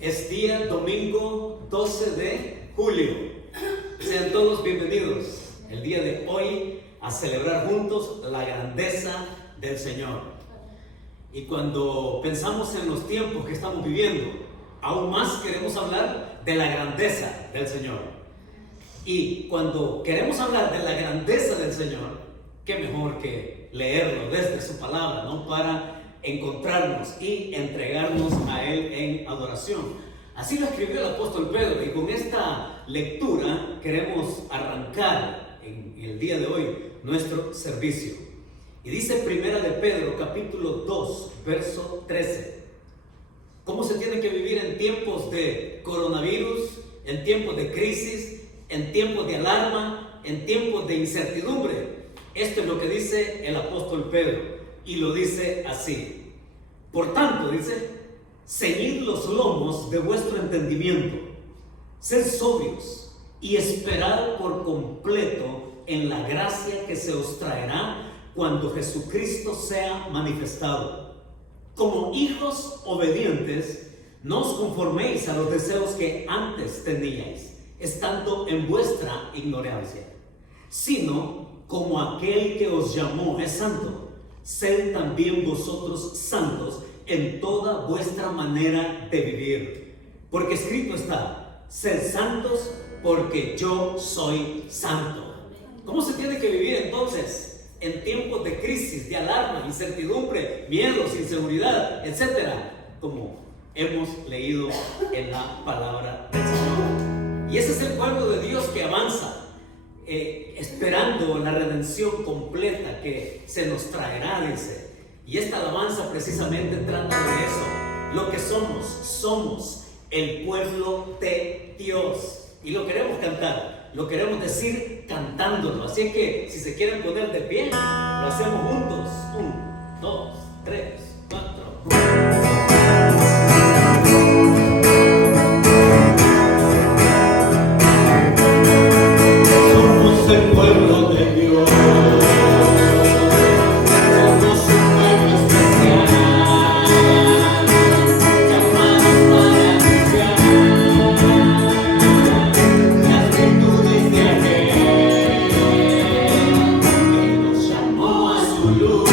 Es día domingo 12 de julio. Sean todos bienvenidos el día de hoy a celebrar juntos la grandeza del Señor. Y cuando pensamos en los tiempos que estamos viviendo, aún más queremos hablar de la grandeza del Señor. Y cuando queremos hablar de la grandeza del Señor, qué mejor que leerlo desde su palabra, ¿no? Para encontrarnos y entregarnos a Él en adoración. Así lo escribió el apóstol Pedro, y con esta lectura queremos arrancar en el día de hoy nuestro servicio. Y dice Primera de Pedro, capítulo 2, verso 13. ¿Cómo se tiene que vivir en tiempos de coronavirus, en tiempos de crisis, en tiempos de alarma, en tiempos de incertidumbre? Esto es lo que dice el apóstol Pedro, y lo dice así: por tanto, dice, ceñid los lomos de vuestro entendimiento, sed sobrios y esperad por completo en la gracia que se os traerá cuando Jesucristo sea manifestado. Como hijos obedientes, no os conforméis a los deseos que antes teníais, estando en vuestra ignorancia, sino como aquel que os llamó es santo, sed también vosotros santos en toda vuestra manera de vivir. Porque escrito está: sed santos porque yo soy santo. ¿Cómo se tiene que vivir entonces en tiempos de crisis, de alarma, incertidumbre, miedos, inseguridad, etcétera? Como hemos leído en la palabra del Señor. Y ese es el pueblo de Dios que avanza, esperando la redención completa que se nos traerá, dice. Y esta alabanza precisamente trata de eso. Lo que somos el pueblo de Dios. Y lo queremos cantar, lo queremos decir cantándolo. Así que si se quieren poner de pie, lo hacemos juntos. 1, 2, 3, 4. El pueblo de Dios, somos un pueblo especial, llamados para anunciar las virtudes de aquel que nos llamó a su luz.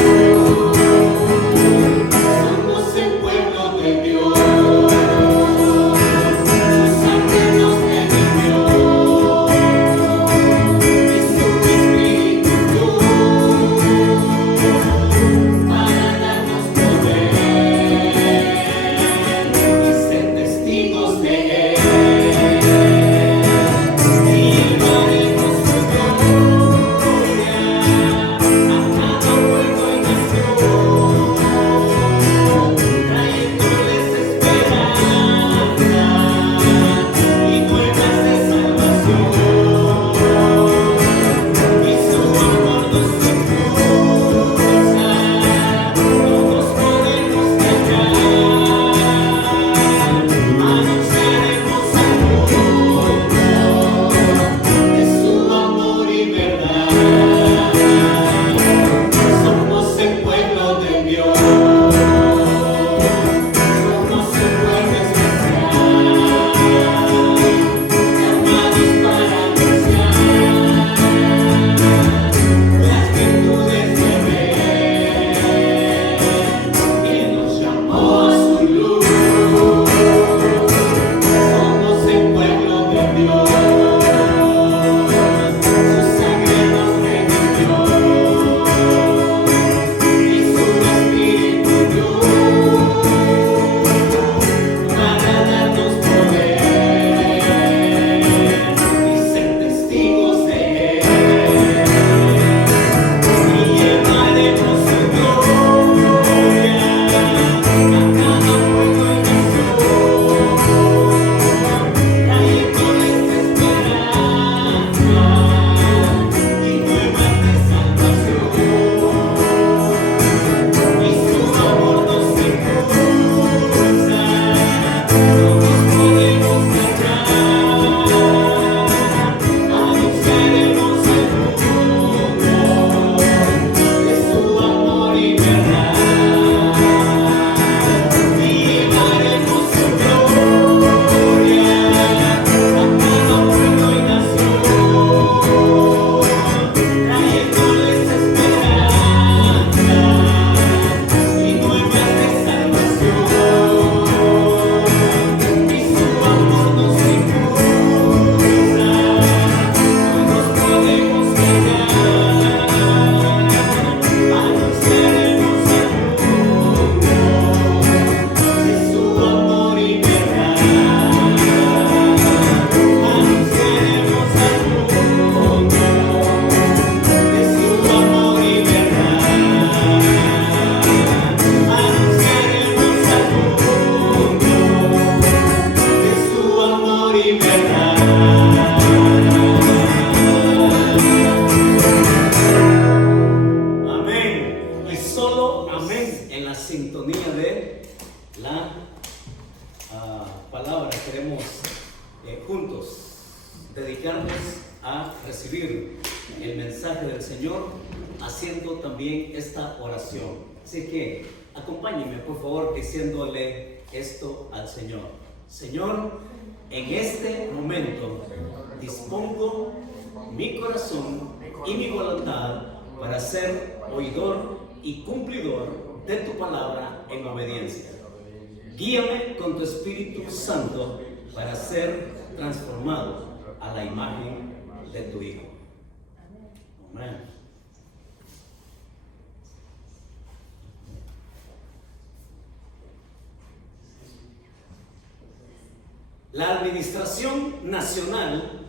queremos juntos dedicarnos a recibir el mensaje del Señor, haciendo también esta oración. Así que acompáñenme, por favor, diciéndole esto al Señor. Señor, en este momento dispongo mi corazón y mi voluntad para ser oidor y cumplidor de tu palabra en obediencia. Guíame con tu Espíritu Santo para ser transformado a la imagen de tu Hijo. Amén. La Administración Nacional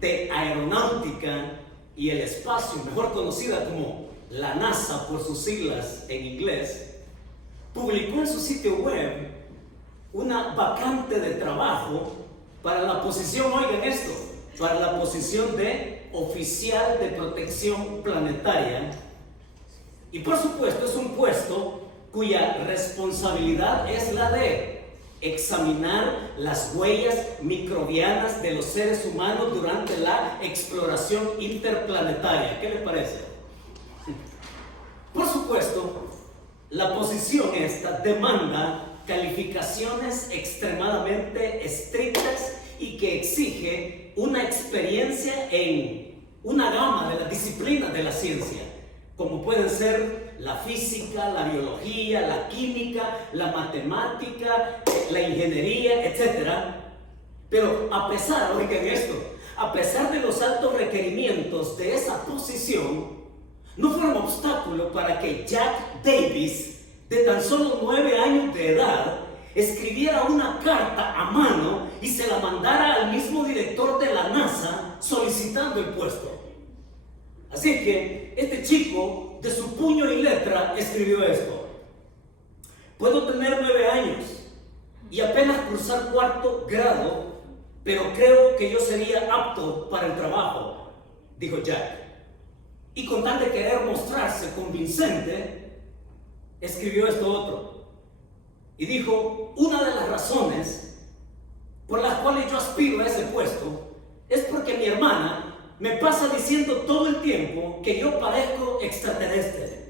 de Aeronáutica y el Espacio, mejor conocida como la NASA por sus siglas en inglés, publicó en su sitio web una vacante de trabajo para la posición, oigan esto, para la posición de oficial de protección planetaria. Y por supuesto es un puesto cuya responsabilidad es la de examinar las huellas microbianas de los seres humanos durante la exploración interplanetaria. ¿Qué les parece? Por supuesto, la posición esta demanda calificaciones extremadamente estrictas y que exige una experiencia en una gama de las disciplinas de la ciencia, como pueden ser la física, la biología, la química, la matemática, la ingeniería, etc. Pero a pesar, oigan esto, a pesar de los altos requerimientos de esa posición, no fueron obstáculo para que Jack Davis, de tan solo 9 años de edad, escribiera una carta a mano y se la mandara al mismo director de la NASA solicitando el puesto. Así que este chico, de su puño y letra, escribió esto: puedo tener 9 años y apenas cursar 4º grado, pero creo que yo sería apto para el trabajo, dijo Jack. Y con tal de querer mostrarse convincente, escribió esto otro. Y dijo: una de las razones por las cuales yo aspiro a ese puesto es porque mi hermana me pasa diciendo todo el tiempo que yo parezco extraterrestre.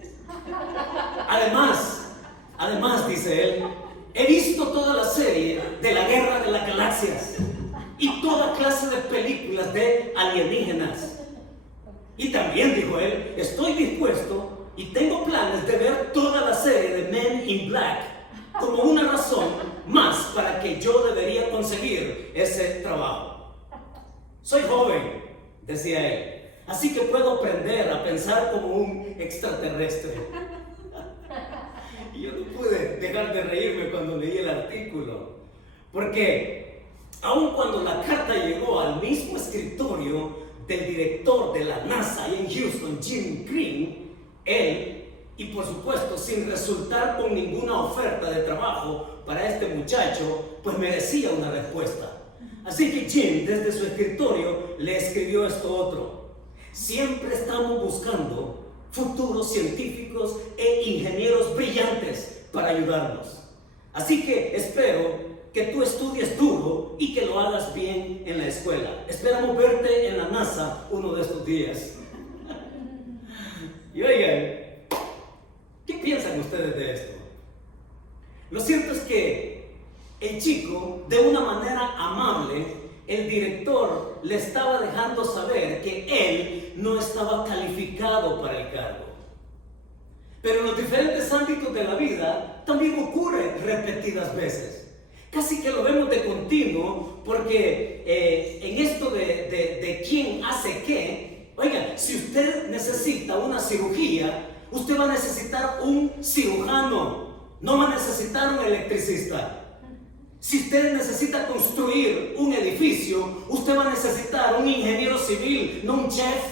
Además, dice él, he visto toda la serie de la Guerra de las Galaxias y toda clase de películas de alienígenas. Y también, dijo él, estoy dispuesto y tengo planes de ver toda la serie de Men in Black como una razón más para que yo debería conseguir ese trabajo. Soy joven, decía él, así que puedo aprender a pensar como un extraterrestre. Y yo no pude dejar de reírme cuando leí el artículo, porque aun cuando la carta llegó al mismo escritorio del director de la NASA en Houston, Jim Green, él, y por supuesto sin resultar con ninguna oferta de trabajo para este muchacho, pues merecía una respuesta. Así que Jim, desde su escritorio, le escribió esto otro: siempre estamos buscando futuros científicos e ingenieros brillantes para ayudarnos. Así que espero que tú estudies duro y que lo hagas bien en la escuela. Esperamos verte en la NASA uno de estos días. Y oigan, ¿qué piensan ustedes de esto? Lo cierto es que el chico, de una manera amable, el director le estaba dejando saber que él no estaba calificado para el cargo. Pero en los diferentes ámbitos de la vida también ocurre repetidas veces. Casi que lo vemos de continuo, porque en esto de quién hace qué, oiga, si usted necesita una cirugía, usted va a necesitar un cirujano, no va a necesitar un electricista. Si usted necesita construir un edificio, usted va a necesitar un ingeniero civil, no un chef.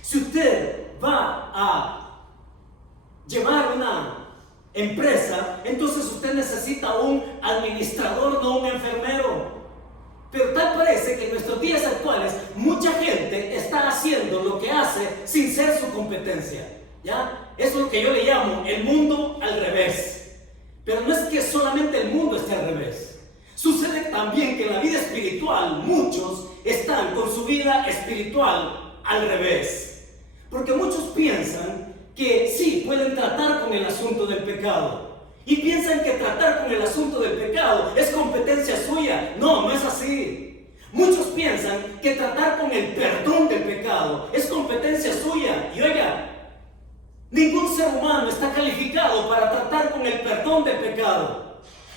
Si usted va a llevar una empresa, entonces usted necesita un administrador, no un enfermero. Pero tal parece que en nuestros días actuales mucha gente está haciendo lo que hace sin ser su competencia. ¿Ya? Eso es lo que yo le llamo el mundo al revés. Pero no es que solamente el mundo esté al revés. Sucede también que en la vida espiritual muchos están con su vida espiritual al revés. Porque muchos piensan que sí pueden tratar con el asunto del pecado. Y piensan que tratar con el asunto del pecado es competencia suya. No, no es así. Muchos piensan que tratar con el perdón del pecado es competencia suya. Y oiga, ningún ser humano está calificado para tratar con el perdón del pecado.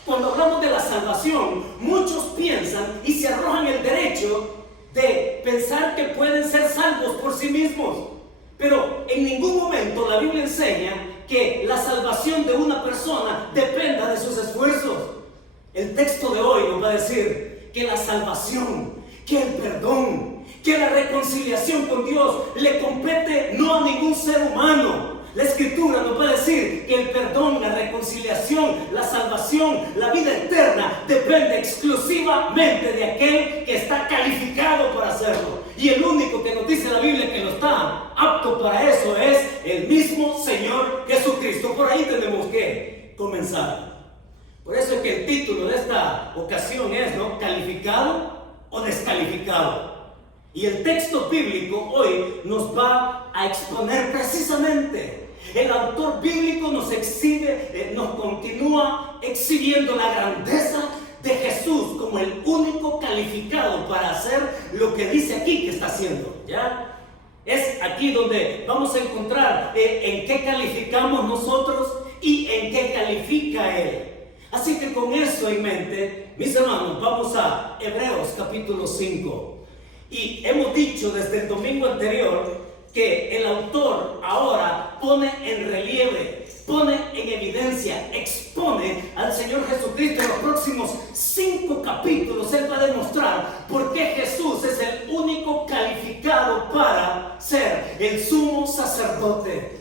Cuando hablamos de la salvación, muchos piensan y se arrojan el derecho de pensar que pueden ser salvos por sí mismos. Pero en ningún momento la Biblia enseña que la salvación de una persona dependa de sus esfuerzos. El texto de hoy nos va a decir que la salvación, que el perdón, que la reconciliación con Dios le compete no a ningún ser humano. La Escritura nos va a decir que el perdón, la reconciliación, la salvación, la vida eterna depende exclusivamente de aquel que está calificado para hacerlo. Y el único que nos dice la Biblia que no está apto para eso es el mismo Señor Jesucristo. Por ahí tenemos que comenzar. Por eso es que el título de esta ocasión es, ¿no?, ¿calificado o descalificado? Y el texto bíblico hoy nos va a exponer precisamente. El autor bíblico nos exhibe, nos continúa exhibiendo la grandeza de Jesús como el único calificado para hacer lo que dice aquí que está haciendo. ¿Ya? Es aquí donde vamos a encontrar en qué calificamos nosotros y en qué califica Él. Así que con eso en mente, mis hermanos, vamos a Hebreos capítulo 5. Y hemos dicho desde el domingo anterior que el autor ahora pone en relieve, pone en evidencia, expone al Señor Jesucristo. En los próximos 5 capítulos Él va a demostrar por qué Jesús es el único calificado para ser el sumo sacerdote.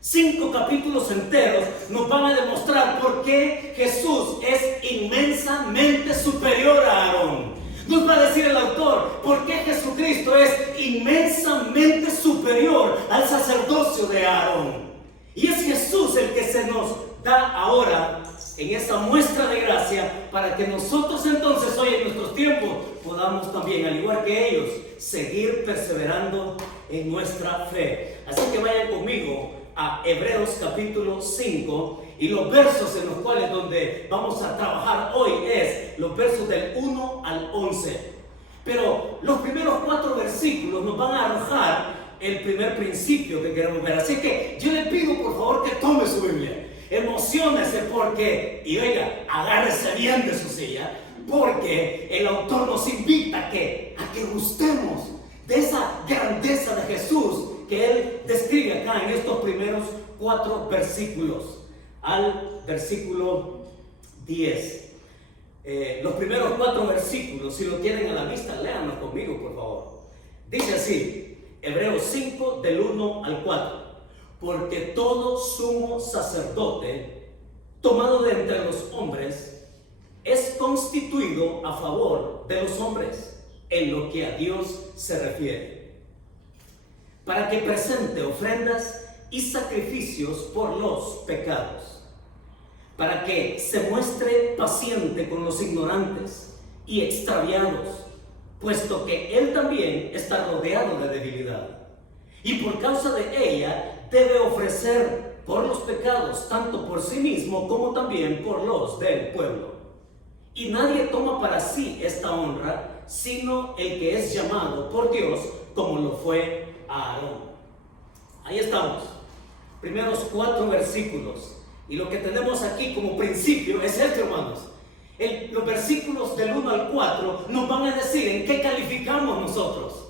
5 capítulos enteros nos van a demostrar por qué Jesús es inmensamente superior a Aarón. Nos va a decir el autor por qué Jesucristo es inmensamente superior al sacerdocio de Aarón. Y es Jesús el que se nos da ahora en esa muestra de gracia para que nosotros entonces hoy en nuestros tiempos podamos también, al igual que ellos, seguir perseverando en nuestra fe. Así que vayan conmigo a Hebreos capítulo 5 y los versos en los cuales donde vamos a trabajar hoy es los versos del 1 al 11. Pero los primeros 4 versículos nos van a arrojar el primer principio que queremos ver. Así que yo le pido por favor que tome su Biblia, emociónese porque, y oiga, agárrese bien de su silla, porque el autor nos invita a que gustemos de esa grandeza de Jesús que Él describe acá en estos primeros 4 versículos. Al versículo 10. Los primeros 4 versículos, si lo tienen a la vista, léanlos conmigo, por favor. Dice así, Hebreos 5, del 1 al 4. Porque todo sumo sacerdote, tomado de entre los hombres, es constituido a favor de los hombres, en lo que a Dios se refiere, para que presente ofrendas y sacrificios por los pecados, para que se muestre paciente con los ignorantes y extraviados, puesto que Él también está rodeado de debilidad, y por causa de ella debe ofrecer por los pecados, tanto por sí mismo como también por los del pueblo. Y nadie toma para sí esta honra, sino el que es llamado por Dios, como lo fue Aarón. Ahí estamos, primeros 4 versículos. Y lo que tenemos aquí como principio es esto, hermanos. Los versículos del 1 al 4 nos van a decir en qué calificamos nosotros.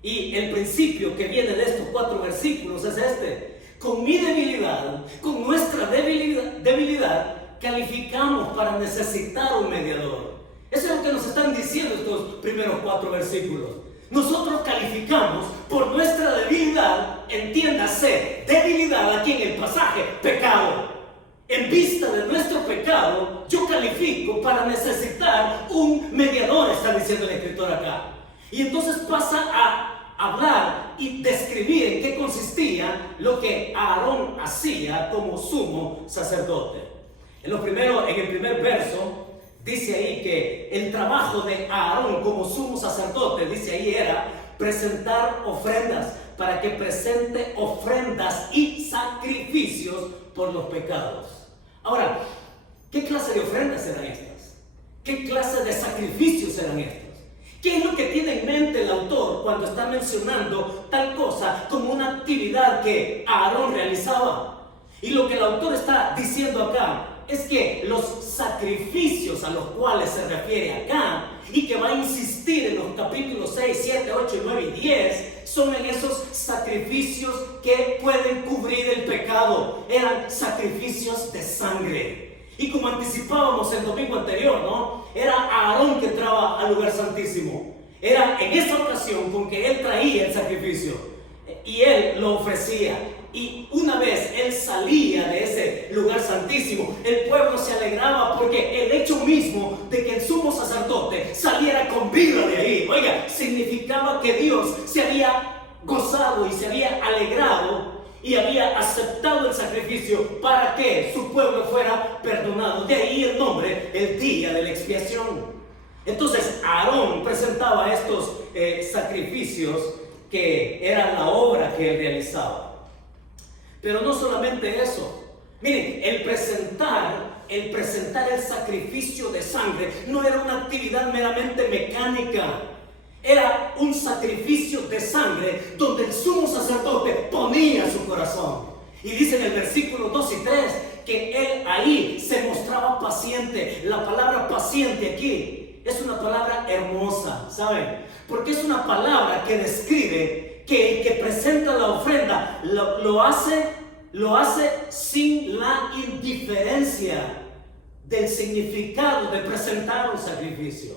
Y el principio que viene de estos 4 versículos es este: con mi debilidad, con nuestra debilidad, calificamos para necesitar un mediador. Eso es lo que nos están diciendo estos primeros 4 versículos. Nosotros calificamos por nuestra debilidad, entiéndase, debilidad aquí en el pasaje, pecado. En vista de nuestro pecado, yo califico para necesitar un mediador, está diciendo el escritor acá. Y entonces pasa a hablar y describir en qué consistía lo que Aarón hacía como sumo sacerdote. En el primer verso dice ahí que el trabajo de Aarón como sumo sacerdote, dice ahí, era presentar ofrendas, para que presente ofrendas y sacrificios por los pecados. Ahora, ¿qué clase de ofrendas eran estas? ¿Qué clase de sacrificios eran estos? ¿Qué es lo que tiene en mente el autor cuando está mencionando tal cosa como una actividad que Aarón realizaba? Y lo que el autor está diciendo acá es que los sacrificios a los cuales se refiere acá y que va a insistir en los capítulos 6, 7, 8, 9 y 10 son en esos sacrificios que pueden cubrir el pecado. Eran sacrificios de sangre. Y como anticipábamos el domingo anterior, ¿no? Era Aarón que entraba al lugar santísimo. Era en esa ocasión con que él traía el sacrificio y él lo ofrecía. Y una vez él salía de ese lugar santísimo, el pueblo se alegraba porque el hecho mismo de que el sumo sacerdote saliera con vida de ahí, oiga, significaba que Dios se había gozado y se había alegrado y había aceptado el sacrificio para que su pueblo fuera perdonado. De ahí el nombre, el día de la expiación. Entonces Aarón presentaba estos sacrificios que era la obra que él realizaba. Pero no solamente eso. Miren, el presentar el sacrificio de sangre no era una actividad meramente mecánica. Era un sacrificio de sangre donde el sumo sacerdote ponía su corazón. Y dice en el versículo 2 y 3 que él ahí se mostraba paciente. La palabra paciente aquí es una palabra hermosa, ¿saben? Porque es una palabra que describe que el que presenta la ofrenda lo hace sin la indiferencia del significado de presentar un sacrificio.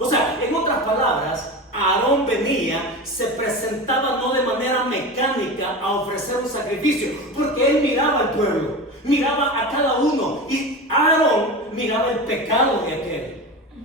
O sea, en otras palabras, Aarón venía, se presentaba no de manera mecánica a ofrecer un sacrificio, porque él miraba al pueblo, miraba a cada uno, y Aarón miraba el pecado de aquel,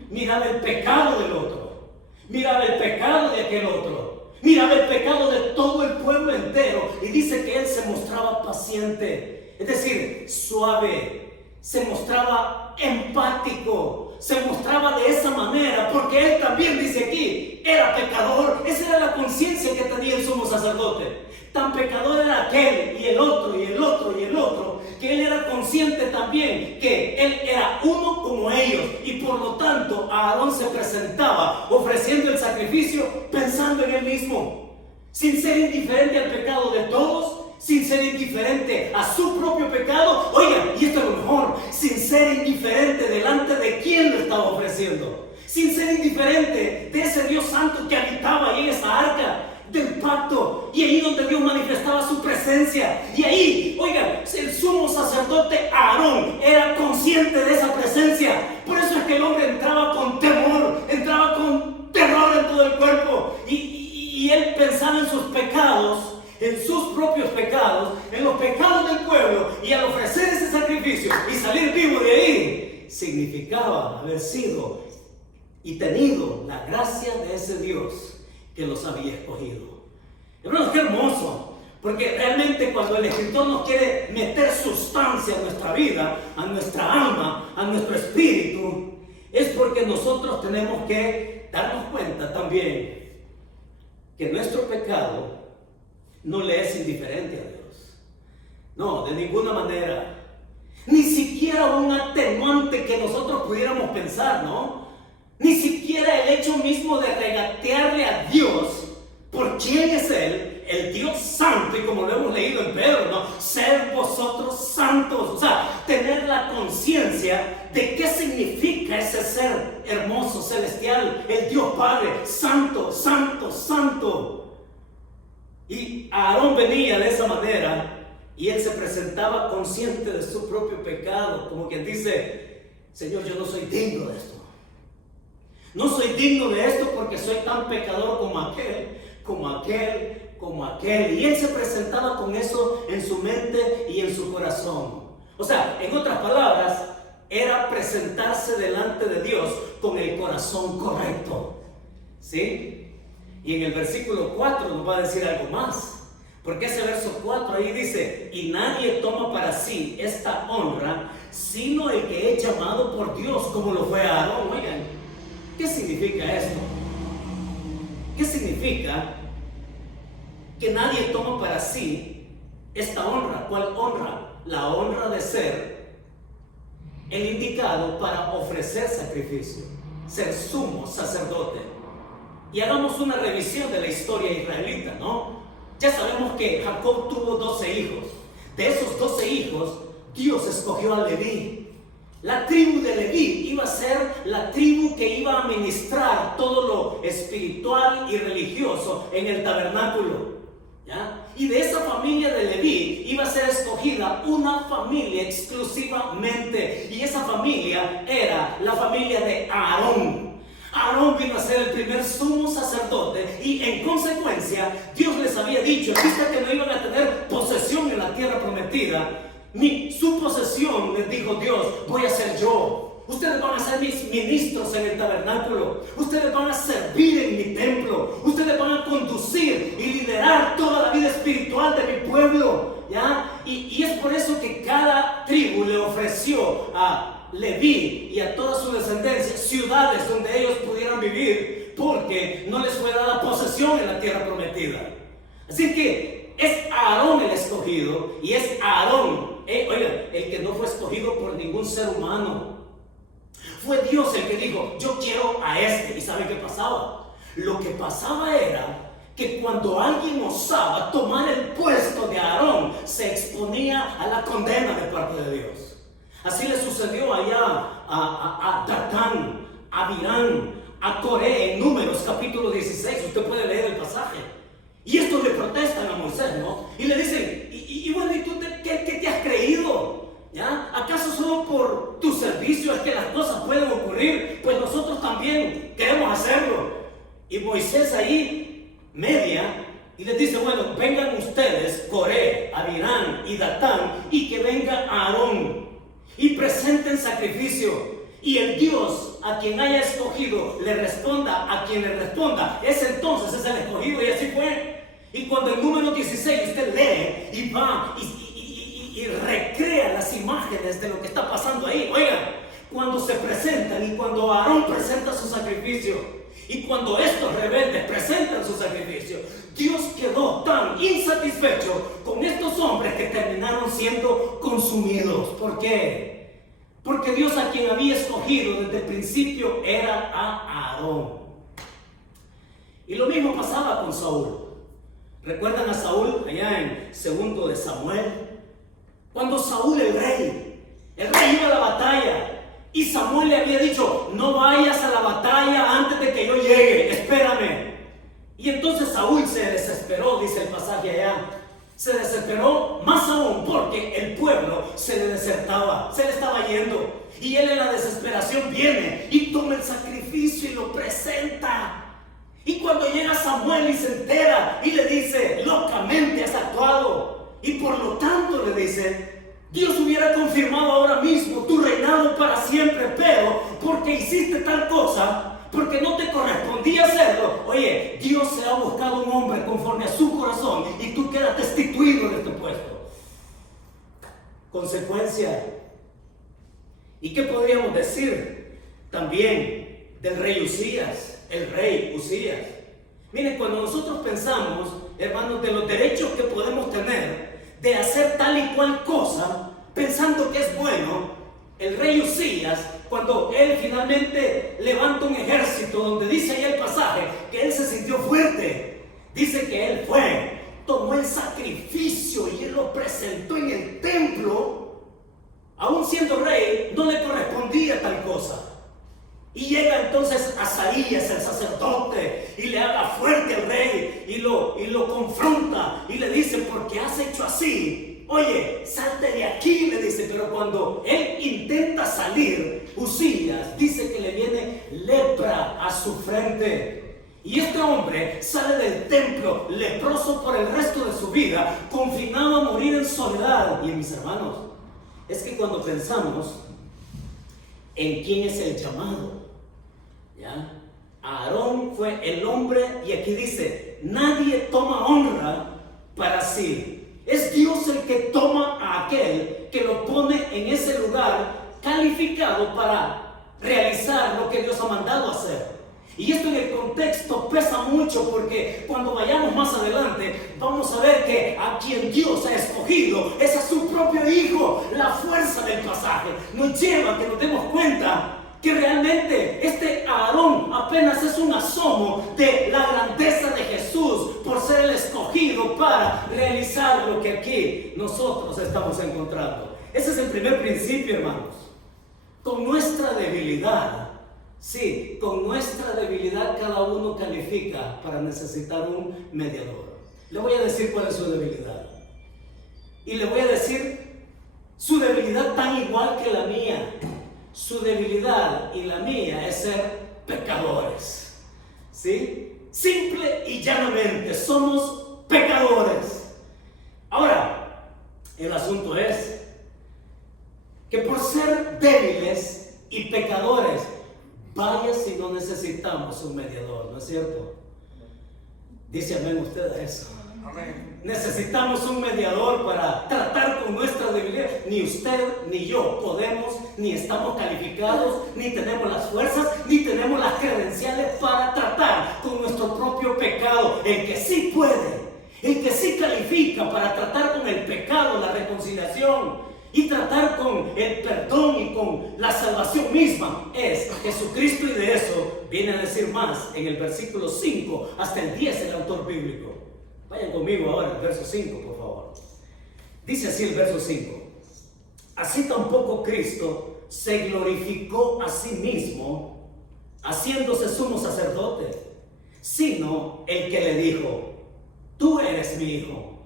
miraba el pecado del otro, miraba el pecado de aquel otro, miraba el pecado de todo el pueblo entero, y dice que él se mostraba paciente, es decir, suave, se mostraba empático, se mostraba de esa manera, porque él también dice aquí, era pecador. Esa era la conciencia que tenía el sumo sacerdote. Tan pecador era aquel, y el otro, y el otro, y el otro, que él era consciente también que él era uno como ellos, y por lo tanto Aarón se presentaba ofreciendo el sacrificio pensando en él mismo, sin ser indiferente al pecado de todos, sin ser indiferente a su propio pecado. Oigan, y esto es lo mejor, sin ser indiferente delante de quien lo estaba ofreciendo, sin ser indiferente de ese Dios santo que habitaba ahí en esa arca del pacto, y ahí donde Dios manifestaba su presencia. Y ahí, oigan, el sumo sacerdote Aarón era consciente de esa presencia. Por eso es que el hombre entraba con temor, entraba con terror en todo el cuerpo, y él pensaba en sus pecados, en sus propios pecados, en los pecados del pueblo, y al ofrecer ese sacrificio y salir vivo de ahí, significaba haber sido y tenido la gracia de ese Dios que los había escogido. Hermanos, qué hermoso, porque realmente cuando el escritor nos quiere meter sustancia a nuestra vida, a nuestra alma, a nuestro espíritu, es porque nosotros tenemos que darnos cuenta también que nuestro pecado no le es indiferente a Dios. No, de ninguna manera. Ni siquiera un atenuante que nosotros pudiéramos pensar, ¿no? Ni siquiera el hecho mismo de regatearle a Dios por quién es Él, el Dios santo, y como lo hemos leído en Pedro, ¿no? Ser vosotros santos. O sea, tener la conciencia de qué significa ese ser hermoso, celestial, el Dios Padre, santo, santo, santo. Y Aarón venía de esa manera, y él se presentaba consciente de su propio pecado, como quien dice: Señor, yo no soy digno de esto. No soy digno de esto porque soy tan pecador como aquel, como aquel, como aquel. Y él se presentaba con eso en su mente y en su corazón. O sea, en otras palabras, era presentarse delante de Dios con el corazón correcto. ¿Sí? Y en el versículo 4 nos va a decir algo más, Porque ese verso 4 ahí dice, y nadie toma para sí esta honra, sino el que es llamado por Dios, como lo fue Aarón. Oigan, ¿qué significa esto? ¿Qué significa que nadie toma para sí esta honra? ¿Cuál honra? La honra de ser el indicado para ofrecer sacrificio, ser sumo sacerdote. Y hagamos una revisión de la historia israelita, ¿no? Ya sabemos que Jacob tuvo 12 hijos. De esos 12 hijos, Dios escogió a Leví. La tribu de Leví iba a ser la tribu que iba a ministrar todo lo espiritual y religioso en el tabernáculo, ¿ya? Y de esa familia de Leví iba a ser escogida una familia exclusivamente. Y esa familia era la familia de Aarón. Aarón vino a ser el primer sumo sacerdote y en consecuencia Dios les había dicho, en vista que no iban a tener posesión en la tierra prometida, ni su posesión, les dijo Dios, voy a ser yo. Ustedes van a ser mis ministros en el tabernáculo. Ustedes van a servir en mi templo. Ustedes van a conducir y liderar toda la vida espiritual de mi pueblo, ¿ya? Y es por eso que cada tribu le ofreció a Leví y a toda su descendencia ciudades donde ellos pudieran vivir, porque no les fue dada posesión en la tierra prometida. Así que es Aarón el escogido, y es Aarón, oigan, el que no fue escogido por ningún ser humano. Fue Dios el que dijo, yo quiero a este. ¿Y saben qué pasaba? Lo que pasaba era que cuando alguien osaba tomar el puesto de Aarón, se exponía a la condena de parte de Dios. Así le sucedió allá a Datán, a Abiram, a Coré en Números capítulo 16. Usted puede leer el pasaje. Y estos le protestan a Moisés, ¿no? Y le dicen, y bueno, ¿y tú qué te has creído? ¿Ya? ¿Acaso solo por tu servicio es que las cosas pueden ocurrir? Pues nosotros también queremos hacerlo. Y Moisés ahí media y les dice, bueno, vengan ustedes, Coré, Abiram y Datán, y que venga Aarón y presenten sacrificio, y el Dios a quien haya escogido le responda a quien le responda. Ese entonces es el escogido, y así fue. Y cuando en número 16 usted lee y va y recrea las imágenes de lo que está pasando ahí, oigan, cuando se presentan y cuando Aarón presenta su sacrificio y cuando estos rebeldes presentan su sacrificio, Dios quedó tan insatisfecho con estos hombres que terminaron siendo consumidos. ¿Por qué? Porque Dios a quien había escogido desde el principio era a Aarón. Y lo mismo pasaba con Saúl. ¿Recuerdan a Saúl allá en 2 de Samuel? Cuando Saúl, el rey iba a la batalla y Samuel le había dicho, no vayas a la batalla antes de que yo llegue, espérame. Y entonces Saúl se desesperó, dice el pasaje allá. Se desesperó más aún porque el pueblo se le desertaba, se le estaba yendo. Y él en la desesperación viene y toma el sacrificio y lo presenta. Y cuando llega Samuel y se entera y le dice, locamente has actuado. Y por lo tanto le dice, Dios hubiera confirmado ahora mismo tu reinado para siempre, pero porque hiciste tal cosa, porque no te correspondía hacerlo, oye, Dios se ha buscado un hombre conforme a su corazón y tú quedas destituido de este puesto. Consecuencia. ¿Y qué podríamos decir también del rey Usías? El rey Usías. Miren, cuando nosotros pensamos, hermanos, de los derechos que podemos tener de hacer tal y cual cosa, pensando que es bueno, el rey Usías, cuando él finalmente levanta un ejército, donde dice ahí el pasaje que él se sintió fuerte, dice que él fue, tomó el sacrificio y él lo presentó en el templo. Aún siendo rey, no le correspondía tal cosa. Y llega entonces Azarías, el sacerdote, y le habla fuerte al rey y lo confronta y le dice, ¿por qué has hecho así? Oye, salte de aquí, le dice. Pero cuando él intenta salir, Usías dice que le viene lepra a su frente. Y este hombre sale del templo leproso por el resto de su vida, confinado a morir en soledad. Y mis hermanos, es que cuando pensamos en quién es el llamado, ¿ya? Aarón fue el hombre, y aquí dice, nadie toma honra para sí. Es Dios el que toma a aquel que lo pone en ese lugar calificado para realizar lo que Dios ha mandado hacer. Y esto en el contexto pesa mucho, porque cuando vayamos más adelante vamos a ver que a quien Dios ha escogido es a su propio Hijo. La fuerza del pasaje nos lleva a que nos demos cuenta que realmente este Aarón apenas es un asomo de la grandeza de Jesús por ser el escogido para realizar lo que aquí nosotros estamos encontrando. Ese es el primer principio, hermanos. Con nuestra debilidad, sí, con nuestra debilidad cada uno califica para necesitar un mediador. Le voy a decir cuál es su debilidad. Y le voy a decir su debilidad tan igual que la mía. Su debilidad y la mía es ser pecadores. ¿Sí? Simple y llanamente, somos pecadores. Ahora, el asunto es que por ser débiles y pecadores, vaya si no necesitamos un mediador, ¿no es cierto? Dice amén usted a eso. Amén. Necesitamos un mediador para tratar con nuestra debilidad. Ni usted ni yo podemos, ni estamos calificados, ni tenemos las fuerzas, ni tenemos las credenciales para tratar con nuestro propio pecado. El que sí puede, el que sí califica para tratar con el pecado, la reconciliación y tratar con el perdón y con la salvación misma es Jesucristo. Y de eso viene a decir más en el versículo 5 hasta el 10 el autor bíblico. Vayan conmigo ahora al verso 5, por favor. Dice así el verso 5: así tampoco Cristo se glorificó a sí mismo haciéndose sumo sacerdote, sino el que le dijo: tú eres mi hijo,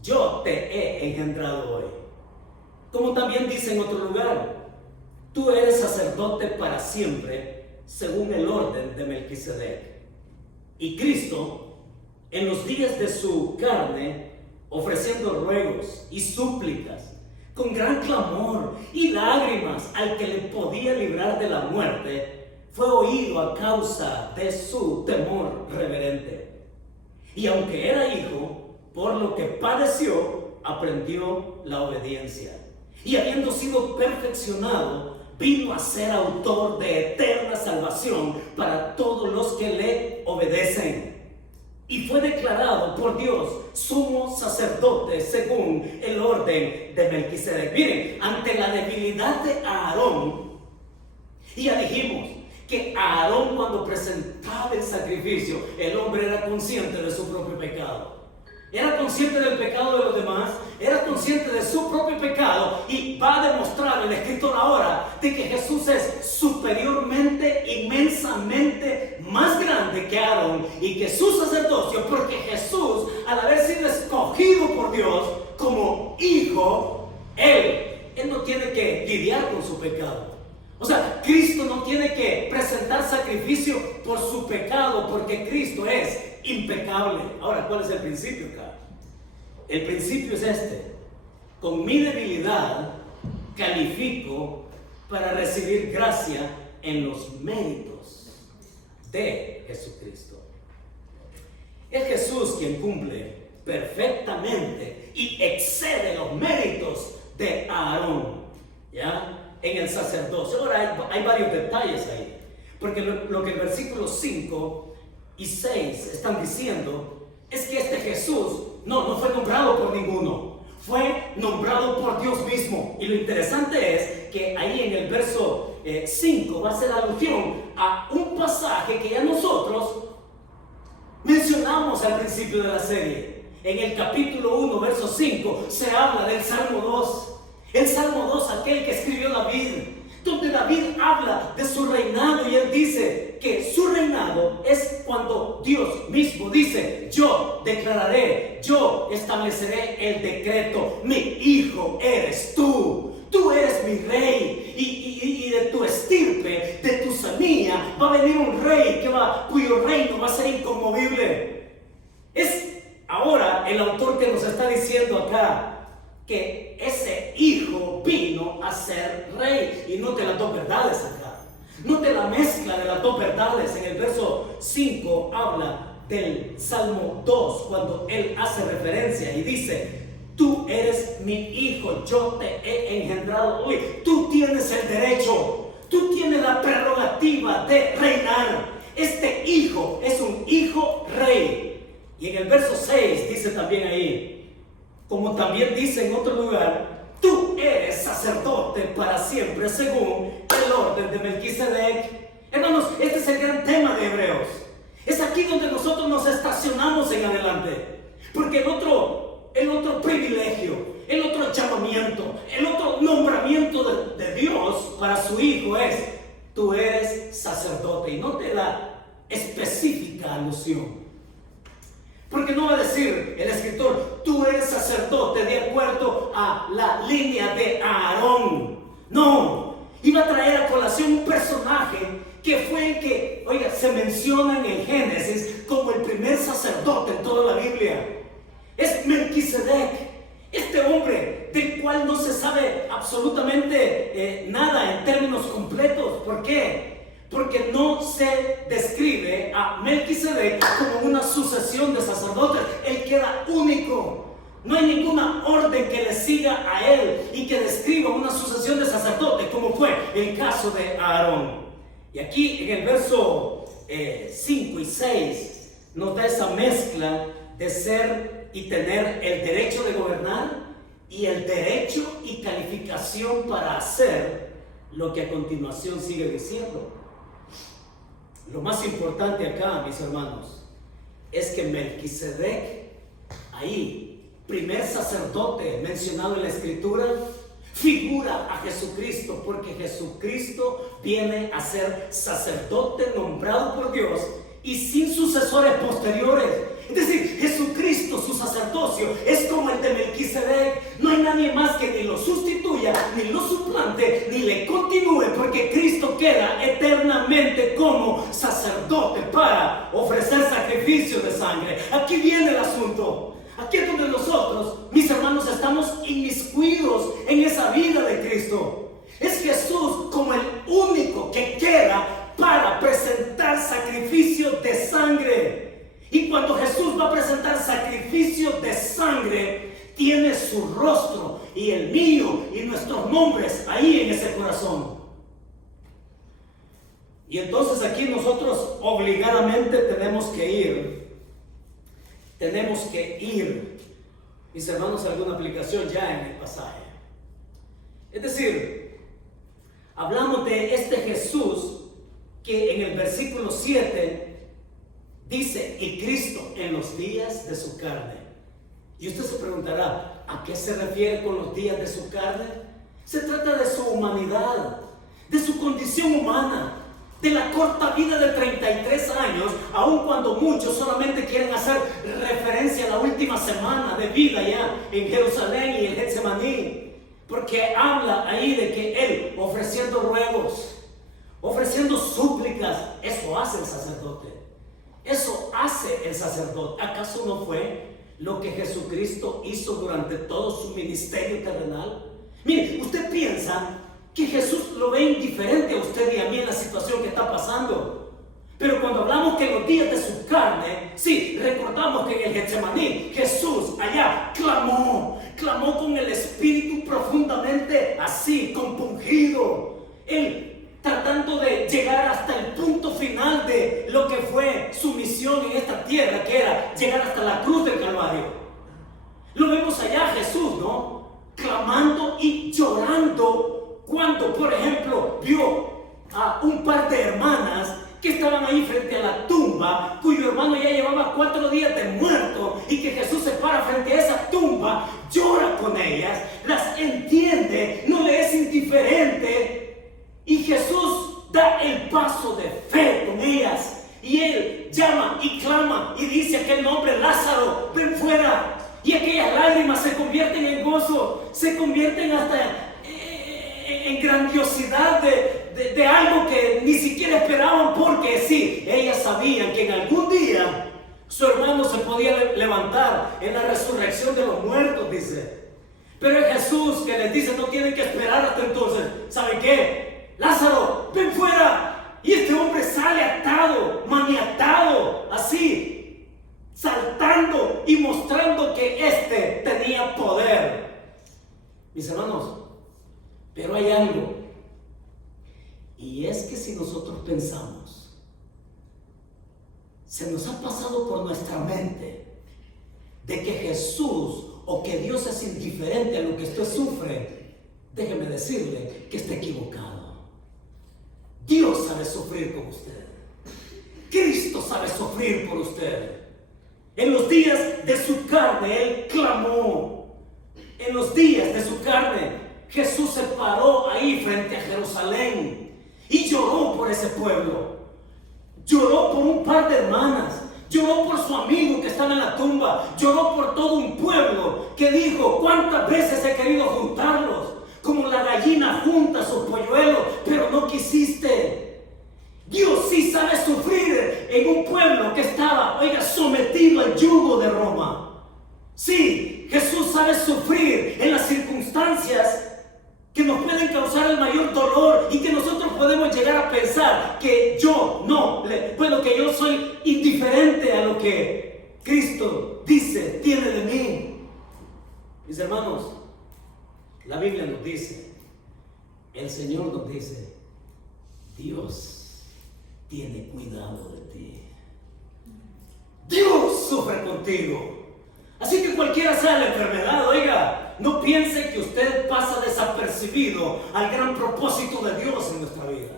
yo te he engendrado hoy. Como también dice en otro lugar: tú eres sacerdote para siempre, según el orden de Melquisedec. Y Cristo, en los días de su carne, ofreciendo ruegos y súplicas, con gran clamor y lágrimas al que le podía librar de la muerte, fue oído a causa de su temor reverente. Y aunque era hijo, por lo que padeció, aprendió la obediencia. Y habiendo sido perfeccionado, vino a ser autor de eterna salvación para todos los que le obedecen. Y fue declarado por Dios sumo sacerdote según el orden de Melquisedec. Miren, ante la debilidad de Aarón, y ya dijimos que Aarón, cuando presentaba el sacrificio, el hombre era consciente de su propio pecado. Era consciente del pecado de los demás, era consciente de su propio pecado, y va a demostrar el escritor ahora de que Jesús es superiormente, inmensamente más grande que Aarón y que su sacerdocio, porque Jesús, al haber sido escogido por Dios como hijo, él no tiene que lidiar con su pecado. O sea, Cristo no tiene que presentar sacrificio por su pecado, porque Cristo es impecable. Ahora, ¿cuál es el principio acá? El principio es este: con mi debilidad califico para recibir gracia en los méritos de Jesucristo. Es Jesús quien cumple perfectamente y excede los méritos de Aarón, ¿ya?, en el sacerdocio. Ahora hay varios detalles ahí, porque lo que el versículo 5 y 6 están diciendo es que este Jesús no fue nombrado por ninguno, fue nombrado por Dios mismo. Y lo interesante es que ahí en el verso 5 va a hacer alusión a un pasaje que ya nosotros mencionamos al principio de la serie. En el capítulo 1, verso 5, se habla del Salmo 2. El Salmo 2, aquel que escribió David, donde David habla de su reinado, y él dice que su reinado es cuando Dios mismo dice: yo declararé, yo estableceré el decreto, mi hijo eres tú, tú eres mi rey, y de tu estirpe, de tu semilla, va a venir un rey cuyo reino va a ser inconmovible. Es ahora el autor que nos está diciendo acá que ese hijo vino a ser rey. Y note las dos verdades acá, note la mezcla de las dos verdades. En el verso 5 habla del Salmo 2, cuando él hace referencia y dice: tú eres mi hijo, yo te he engendrado hoy. Tú tienes el derecho, tú tienes la prerrogativa de reinar. Este hijo es un hijo rey. Y en el verso 6 dice también ahí, como también dice en otro lugar: tú eres sacerdote para siempre según el orden de Melquisedec. Hermanos, este es el gran tema de Hebreos. Es aquí donde nosotros nos estacionamos en adelante. Porque el otro privilegio, el otro llamamiento, el otro nombramiento de Dios para su hijo es: tú eres sacerdote. Y no te da específica alusión. Porque no va a decir el escritor: tú eres sacerdote de acuerdo a la línea de Aarón. No, iba a traer a colación un personaje que fue el que, oiga, se menciona en el Génesis como el primer sacerdote en toda la Biblia. Es Melquisedec, este hombre del cual no se sabe absolutamente nada en términos completos. ¿Por qué? Porque no se describe a Melquisedec como una sucesión de sacerdotes. Él queda único. No hay ninguna orden que le siga a él y que describa una sucesión de sacerdotes, como fue el caso de Aarón. Y aquí en el verso 5 y 6 nos da esa mezcla de ser y tener el derecho de gobernar y el derecho y calificación para hacer lo que a continuación sigue diciendo. Lo más importante acá, mis hermanos, es que Melquisedec, ahí, primer sacerdote mencionado en la Escritura, figura a Jesucristo, porque Jesucristo viene a ser sacerdote nombrado por Dios y sin sucesores posteriores. Es decir, Jesucristo, su sacerdocio, es como el de Melquisedec. No hay nadie más que ni lo sustituya, ni lo suplante, ni le continúe, porque Cristo queda eternamente como sacerdote para ofrecer sacrificio de sangre. Aquí viene el asunto. Aquí es donde nosotros, mis hermanos, estamos inmiscuidos en esa vida de Cristo. Es Jesús como el único que queda para presentar sacrificio de sangre. Y cuando Jesús va a presentar sacrificio de sangre, tiene su rostro y el mío y nuestros nombres ahí en ese corazón. Y entonces aquí nosotros obligadamente tenemos que ir. Mis hermanos, a alguna aplicación ya en el pasaje. Es decir, hablamos de este Jesús que en el versículo 7 dice: y Cristo en los días de su carne. Y usted se preguntará, ¿a qué se refiere con los días de su carne? Se trata de su humanidad, de su condición humana, de la corta vida de 33 años, aun cuando muchos solamente quieren hacer referencia a la última semana de vida ya en Jerusalén y en Getsemaní, porque habla ahí de que él ofreciendo ruegos, ofreciendo súplicas, eso hace el sacerdote. Eso hace el sacerdote. ¿Acaso no fue lo que Jesucristo hizo durante todo su ministerio terrenal? Mire, usted piensa que Jesús lo ve indiferente a usted y a mí en la situación que está pasando. Pero cuando hablamos que en los días de su carne, sí, recordamos que en el Getsemaní Jesús allá clamó con el espíritu profundamente así, compungido. Él tratando de llegar hasta el punto final de lo que fue su misión en esta tierra, que era llegar hasta la cruz del Calvario. Lo vemos allá Jesús, ¿no? Clamando y llorando cuando, por ejemplo, vio a un par de hermanas que estaban ahí frente a la tumba, cuyo hermano ya llevaba 4 días de muerto, y que Jesús se para frente a esa tumba, llora con ellas, las entiende, no le es indiferente, y Jesús da el paso de fe con ellas, y él llama y clama y dice aquel nombre: Lázaro, ven fuera. Y aquellas lágrimas se convierten en gozo, se convierten hasta en grandiosidad de algo que ni siquiera esperaban, porque sí, ellas sabían que en algún día su hermano se podía levantar en la resurrección de los muertos, dice. Pero es Jesús que les dice: no tienen que esperar hasta entonces. ¿Saben qué? Lázaro, ven fuera. Y este hombre sale atado, maniatado, así, que si nosotros pensamos, se nos ha pasado por nuestra mente de que Jesús o que Dios es indiferente a lo que usted sufre, déjeme decirle que está equivocado. Dios sabe sufrir con usted. Cristo sabe sufrir por usted. En los días de su carne, Él clamó. En los días de su carne, Jesús se paró ahí frente a Jerusalén y lloró por ese pueblo. Lloró por un par de hermanas. Lloró por su amigo que estaba en la tumba. Lloró por todo un pueblo que dijo: ¿cuántas veces he querido juntarlos? Como la gallina junta sus polluelos, pero no quisiste. Dios sí sabe sufrir en un pueblo que estaba, sometido al yugo de Roma. Sí, Jesús sabe sufrir en las circunstancias que nos pueden causar el mayor dolor y que nosotros podemos llegar a pensar que que yo soy indiferente a lo que Cristo dice, tiene de mí. Mis hermanos, la Biblia nos dice, el Señor nos dice, Dios tiene cuidado de ti. Dios sufre contigo. Así que cualquiera sea la enfermedad, no piense que usted pasa desapercibido al gran propósito de Dios en nuestra vida.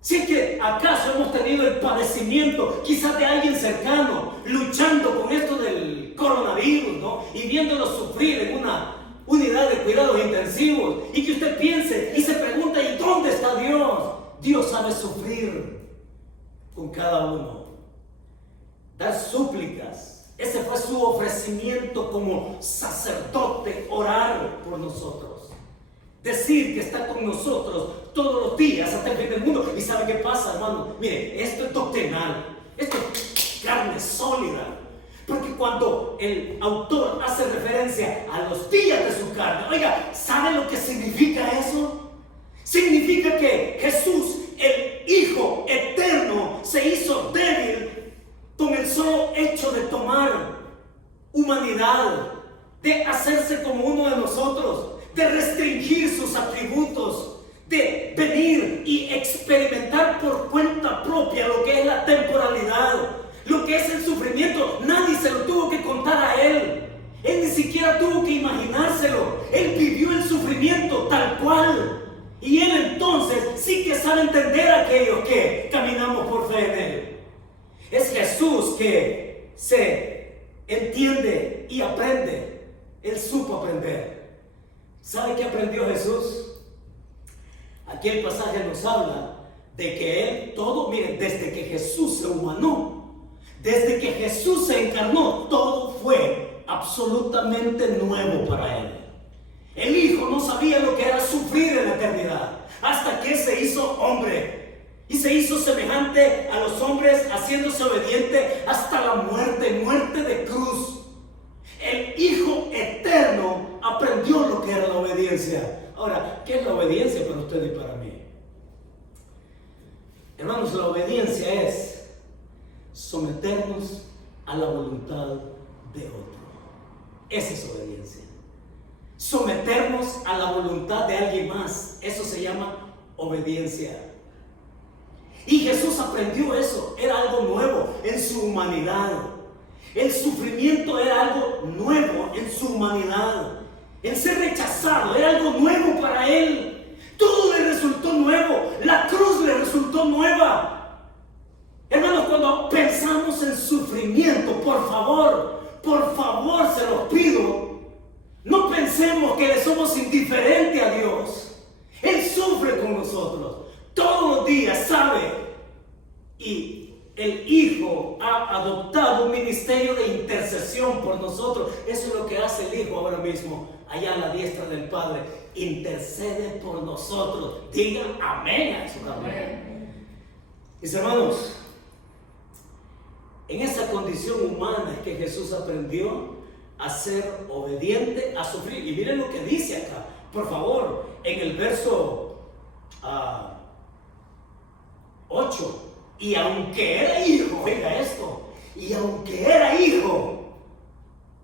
Si es que acaso hemos tenido el padecimiento quizás de alguien cercano, luchando con esto del coronavirus, y viéndolo sufrir en una unidad de cuidados intensivos, y que usted piense y se pregunta: ¿y dónde está Dios? Dios sabe sufrir con cada uno, dar súplicas. Ese fue su ofrecimiento como sacerdote, orar por nosotros, decir que está con nosotros todos los días hasta el fin del mundo. ¿Y sabe qué pasa, hermano? Mire, esto es doctrinal, esto es carne sólida, porque cuando el autor hace referencia a los días de su carne, ¿sabe lo que significa eso? Significa que Jesús, el Hijo eterno, se hizo débil con el solo hecho de tomar humanidad, de hacerse como uno de nosotros, de restringir sus atributos, de venir y experimentar por cuenta propia lo que es la temporalidad, lo que es el sufrimiento. Nadie se lo tuvo que contar a Él. Él ni siquiera tuvo que imaginárselo. Él vivió el sufrimiento tal cual. Y Él entonces sí que sabe entender a aquellos que caminamos por fe en Él. Es Jesús que se entiende y aprende. Él supo aprender. ¿Sabe qué aprendió Jesús? Aquí el pasaje nos habla de que Él miren, desde que Jesús se humanó, desde que Jesús se encarnó, todo fue absolutamente nuevo para Él. El Hijo no sabía lo que era sufrir en la eternidad, hasta que se hizo hombre. Y se hizo semejante a los hombres, haciéndose obediente hasta la muerte de cruz. El Hijo eterno aprendió lo que era la obediencia. Ahora, ¿qué es la obediencia para usted y para mí? Hermanos, la obediencia es someternos a la voluntad de otro. Esa es obediencia. Someternos a la voluntad de alguien más, eso se llama obediencia. Y Jesús aprendió eso, era algo nuevo en su humanidad. El sufrimiento era algo nuevo en su humanidad. El ser rechazado era algo nuevo para Él. Todo le resultó nuevo, la cruz le resultó nueva. Hermanos, cuando pensamos en sufrimiento, por favor se los pido, no pensemos que le somos indiferentes a Dios. Él sufre con nosotros todos los días, sabe. Y el Hijo ha adoptado un ministerio de intercesión por nosotros. Eso es lo que hace el Hijo ahora mismo, allá a la diestra del Padre. Intercede por nosotros. Diga amén a eso también. Mis hermanos, en esa condición humana es que Jesús aprendió a ser obediente, a sufrir. Y miren lo que dice acá, por favor, en el verso 8. Y aunque era hijo, oiga esto, y aunque era hijo,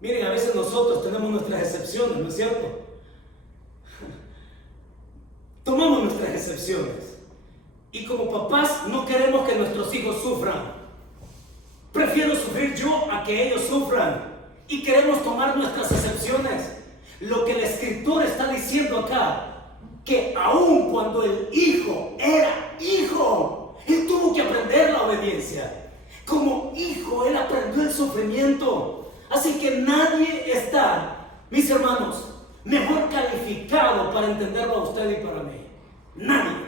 miren, a veces nosotros tenemos nuestras excepciones, ¿no es cierto? Tomamos nuestras excepciones. Y como papás no queremos que nuestros hijos sufran. Prefiero sufrir yo a que ellos sufran. Y queremos tomar nuestras excepciones. Lo que el escritor está diciendo acá, que aun cuando el hijo era hijo, él tuvo que aprender la obediencia. Como hijo, él aprendió el sufrimiento. Así que nadie está, mis hermanos, mejor calificado para entenderlo a usted y para mí. Nadie.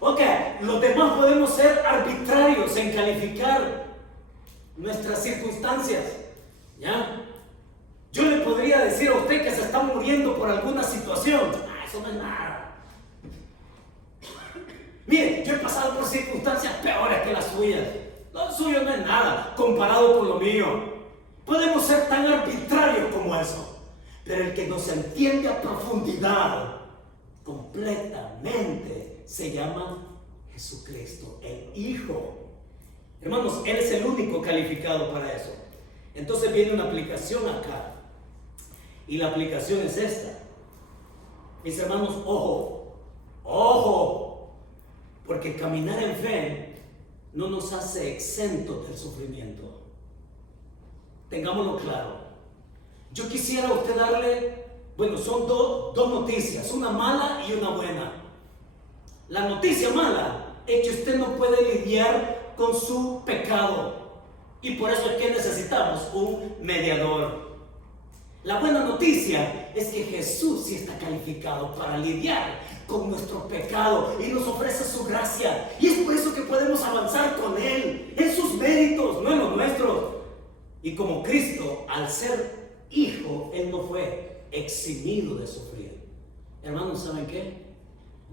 Ok, los demás podemos ser arbitrarios en calificar nuestras circunstancias. ¿Ya? Yo le podría decir a usted que se está muriendo por alguna situación. Eso no es nada. Mire, yo he pasado por circunstancias peores que las suyas. Lo suyo no es nada comparado con lo mío. Podemos ser tan arbitrarios como eso. Pero el que nos entiende a profundidad, completamente, se llama Jesucristo, el Hijo. Hermanos, Él es el único calificado para eso. Entonces viene una aplicación acá. Y la aplicación es esta. Mis hermanos, ojo, ojo, porque caminar en fe no nos hace exentos del sufrimiento. Tengámoslo claro. Yo quisiera a usted darle, bueno, son dos noticias, una mala y una buena. La noticia mala es que usted no puede lidiar con su pecado. Y por eso es que necesitamos un mediador. La buena noticia es que Jesús sí está calificado para lidiar con nuestro pecado y nos ofrece su gracia. Y es por eso que podemos avanzar con Él, en sus méritos, no en los nuestros. Y como Cristo, al ser Hijo, Él no fue eximido de sufrir. Hermanos, ¿saben qué?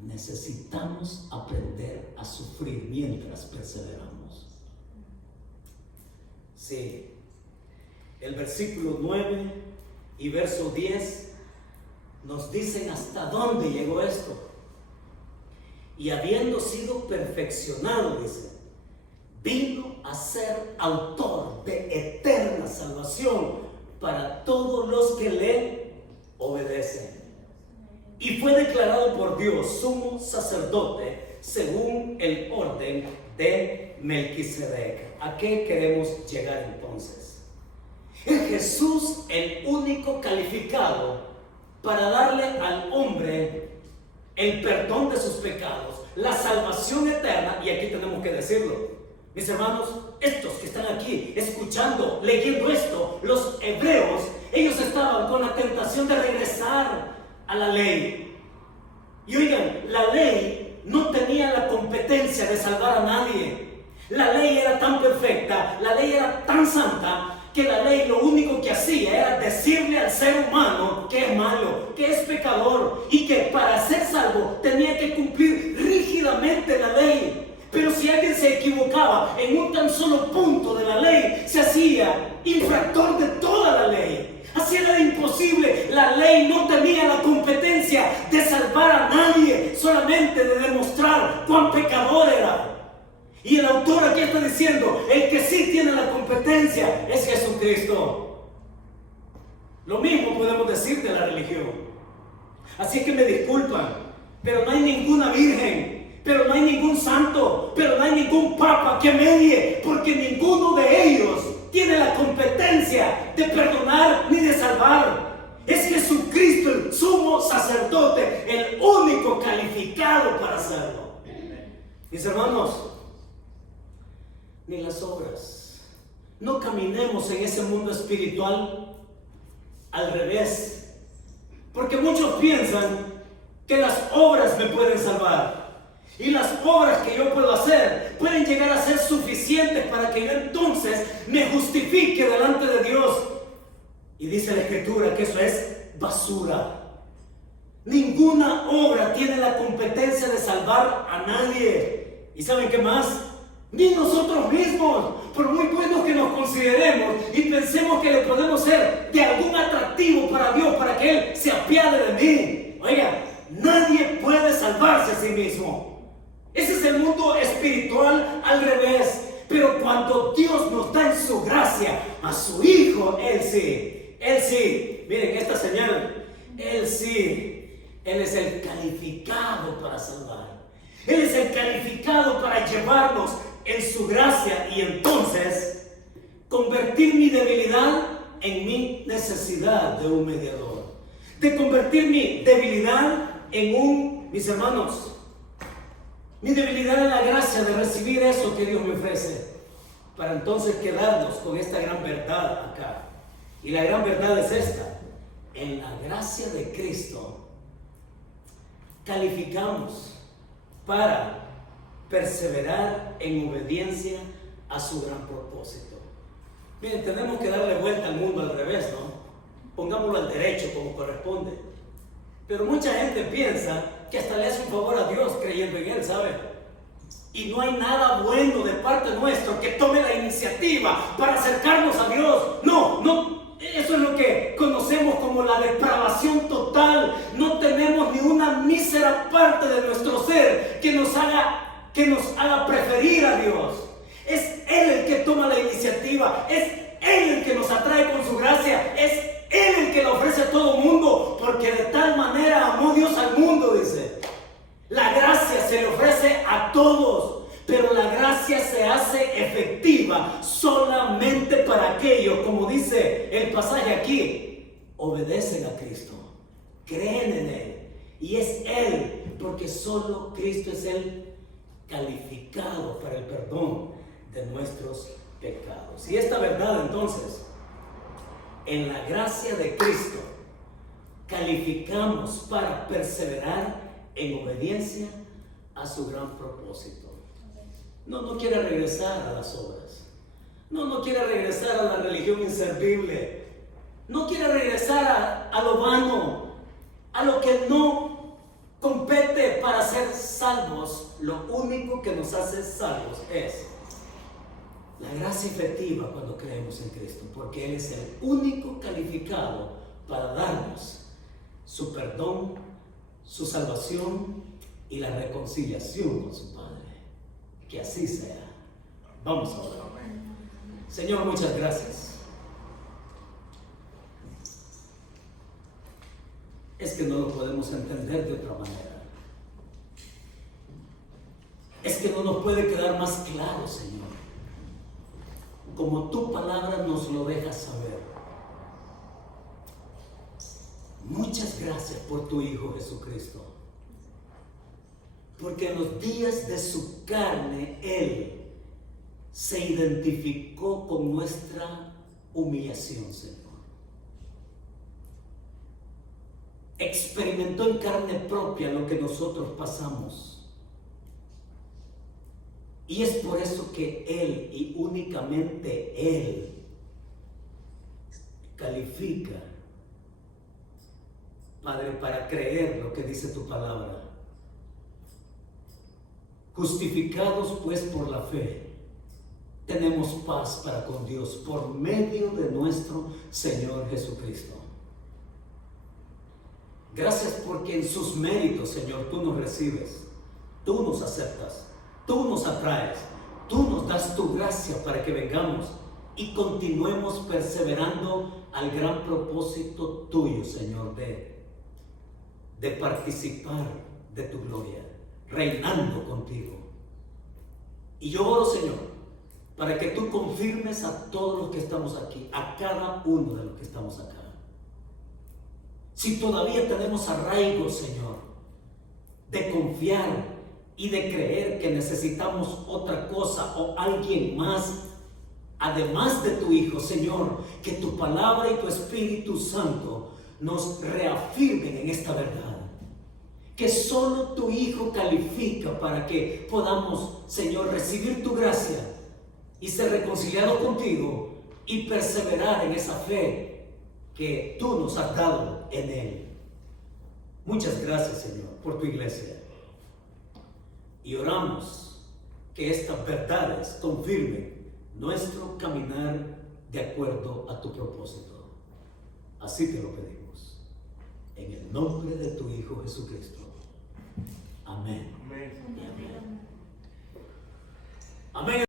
Necesitamos aprender a sufrir mientras perseveramos. Sí. El versículo 9 y verso 10 nos dicen hasta dónde llegó esto. Y habiendo sido perfeccionado, dice, vino a ser autor de eterna salvación para todos los que le obedecen. Y fue declarado por Dios sumo sacerdote según el orden de Melquisedec. ¿A qué queremos llegar entonces? Es Jesús el único calificado para darle al hombre el perdón de sus pecados, la salvación eterna. Y aquí tenemos que decirlo, mis hermanos, estos que están aquí escuchando, leyendo esto, los hebreos, ellos estaban con la tentación de regresar a la ley. Y oigan, la ley no tenía la competencia de salvar a nadie. La ley era tan perfecta, la ley era tan santa, que la ley lo único que hacía era decirle al ser humano que es malo, que es pecador y que para ser salvo tenía que cumplir rígidamente la ley. Pero si alguien se equivocaba en un tan solo punto de la ley, se hacía infractor de toda la ley. Así era imposible. La ley no tenía la competencia de salvar a nadie, solamente de demostrar cuán pecador era. Y el autor aquí está diciendo, el que sí tiene la competencia es Jesucristo. Lo mismo podemos decir de la religión. Así que me disculpan, pero no hay ninguna virgen, pero no hay ningún santo, pero no hay ningún papa que medie, porque ninguno de ellos tiene la competencia de perdonar ni de salvar. Es Jesucristo el sumo sacerdote, el único calificado para hacerlo. Mis hermanos, ni las obras. No caminemos en ese mundo espiritual al revés. Porque muchos piensan que las obras me pueden salvar. Y las obras que yo puedo hacer pueden llegar a ser suficientes para que yo entonces me justifique delante de Dios. Y dice la Escritura que eso es basura. Ninguna obra tiene la competencia de salvar a nadie. ¿Y saben qué más? Ni nosotros mismos, por muy buenos que nos consideremos y pensemos que le podemos ser de algún atractivo para Dios, para que Él se apiade de mí. Oiga, nadie puede salvarse a sí mismo. Ese es el mundo espiritual al revés. Pero cuando Dios nos da en su gracia a su Hijo, Él sí. Miren esta señal, Él sí. Él es el calificado para salvar. Él es el calificado para llevarnos en su gracia y entonces convertir mi debilidad en mi necesidad de un mediador. De convertir mi debilidad en mis hermanos, mi debilidad en la gracia de recibir eso que Dios me ofrece, para entonces quedarnos con esta gran verdad acá. Y la gran verdad es esta: en la gracia de Cristo calificamos para perseverar en obediencia a su gran propósito. Miren, tenemos que darle vuelta al mundo al revés, ¿no? Pongámoslo al derecho como corresponde. Pero mucha gente piensa que hasta le hace un favor a Dios creyendo en Él, ¿sabe? Y no hay nada bueno de parte nuestra que tome la iniciativa para acercarnos a Dios. No, eso es lo que conocemos como la depravación total. No tenemos ni una mísera parte de nuestro ser que nos haga preferir a Dios. Es Él el que toma la iniciativa, es Él el que nos atrae con su gracia, es Él el que la ofrece a todo mundo, porque de tal manera amó Dios al mundo, dice. La gracia se le ofrece a todos, pero la gracia se hace efectiva solamente para aquellos, como dice el pasaje aquí, obedecen a Cristo, creen en Él, y es Él, porque solo Cristo es el calificado para el perdón de nuestros pecados. Y esta verdad, entonces, en la gracia de Cristo calificamos para perseverar en obediencia a su gran propósito. No quiere regresar a las obras. No quiere regresar a la religión inservible. No quiere regresar a lo vano, a lo que no compete para ser salvos. Lo único que nos hace salvos es la gracia efectiva cuando creemos en Cristo, porque Él es el único calificado para darnos su perdón, su salvación y la reconciliación con su Padre. Que así sea. Vamos a orar. Señor, muchas gracias. Es que no lo podemos entender de otra manera. Es que no nos puede quedar más claro, Señor, como tu palabra nos lo deja saber. Muchas gracias por tu Hijo Jesucristo, porque en los días de su carne Él se identificó con nuestra humillación, Señor. Experimentó en carne propia lo que nosotros pasamos. Y es por eso que Él, y únicamente Él, califica, Padre, para creer lo que dice tu palabra. Justificados pues por la fe, tenemos paz para con Dios por medio de nuestro Señor Jesucristo. Gracias porque en sus méritos, Señor, tú nos recibes, tú nos aceptas, tú nos atraes, tú nos das tu gracia para que vengamos y continuemos perseverando al gran propósito tuyo, Señor, de participar de tu gloria, reinando contigo. Y yo oro, Señor, para que tú confirmes a todos los que estamos aquí, a cada uno de los que estamos acá. Si todavía tenemos arraigo, Señor, de confiar y de creer que necesitamos otra cosa o alguien más, además de tu Hijo, Señor, que tu palabra y tu Espíritu Santo nos reafirmen en esta verdad, que solo tu Hijo califica para que podamos, Señor, recibir tu gracia y ser reconciliados contigo y perseverar en esa fe que tú nos has dado en Él. Muchas gracias, Señor, por tu iglesia. Y oramos que estas verdades confirmen nuestro caminar de acuerdo a tu propósito. Así te lo pedimos. En el nombre de tu Hijo Jesucristo. Amén. Amén. Amén. Amén.